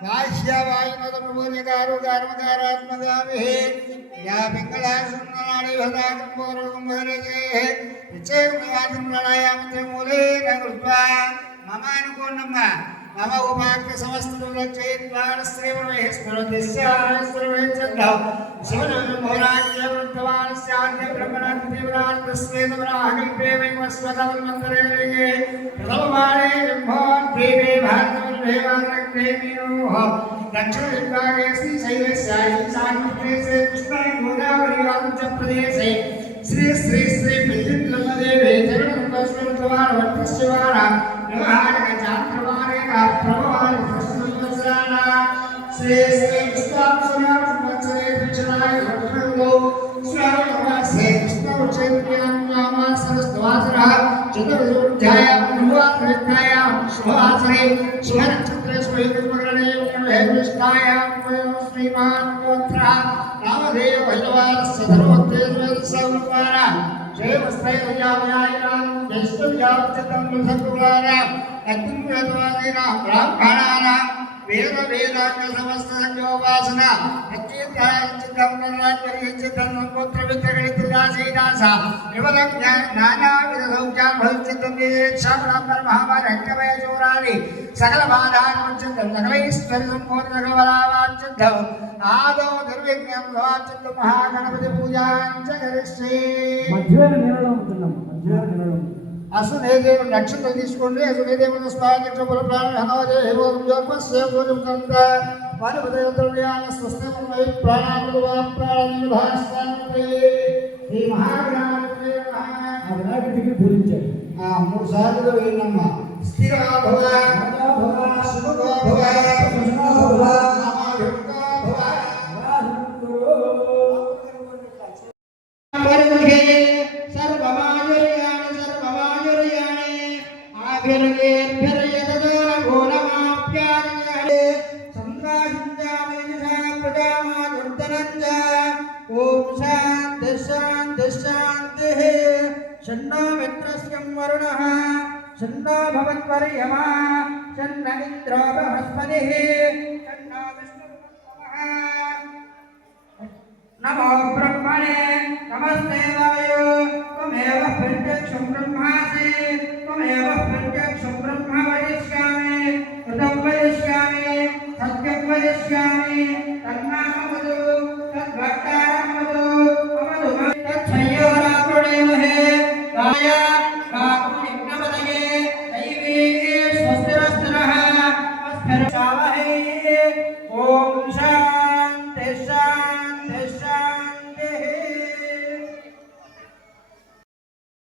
ഭാഷ്യവായുമതമുപകാരോകാരമകാരാത്മകാവിഹ പിംഗളാസുന്ദരാളിഭദാകുംഭോരകുംഭരജേഹ നിശ്ചയകുമാസം പ്രണായാമത്തെ മൂലേന കൃത്വ മമാനുകൂണ്ണമ്മ मम उपाक्य समस्त देवानग्रेमिनोः दक्षिणविभागे श्रीशैलस्यायी सान्निध्येशे कृष्णगोदावरीयां च प्रदेशे श्री श्री श्री विद्युत्लभदेवे जगन्मस्वन्तवानवत्तस्यवान व्यवहारकचात्रवारेण प्रभवानवत्तस्वन्तस्याना श्री श्री कृष्णाक्षरात्मत्सरे कृष्णाय भद्रङ्गौ स्वामी नमः श्री कृष्णवचेन्द्रियाँ नामा सरस्वासरः चतुर्दो మమ అనుకోండమ్మ మమ ఉపాక్య సమస్తం రచయిత్వానశ్రీవమే స్మరతిస్యానశ్రీవైచందౌ శివనం భోరాజ్య వృత్తవానస్యాద్య బ్రహ్మణాత్ తీవ్రాత్ తస్మేదవరాహకల్పే వైవస్వతమన్మంతరే ప్రథమవారే బ్రహ్మోన్ దేవే వేద వేదాంగ సమస్త సంయోపాసన పుత్ర నానావిధ సకల బాధానుంచందం ఆదో దుర్విఘ్నం మహాగణపతి పూజాంచ కరిష్యే మధ్యవేళ ఉంటున్నాం. మధ్యవేళ అసునేదేవుడు నక్షత్రం తీసుకోండి స్వాగత పుల ప్రాణ స్వస్థమై ప్రాణాములు శ్రీ మహాగణాధిపతి. ఆ వినాయకుడికి పూజించాడు ఆ మూడు సార్లు స్థిర భవ శుభ భవ. षण्णो मित्रस्यं वरुणः षण्णो भवद्वर्यमा षण्णमिन्द्रो बृहस्पतिः षण्णो विष्णुः नमो ब्रह्मणे esa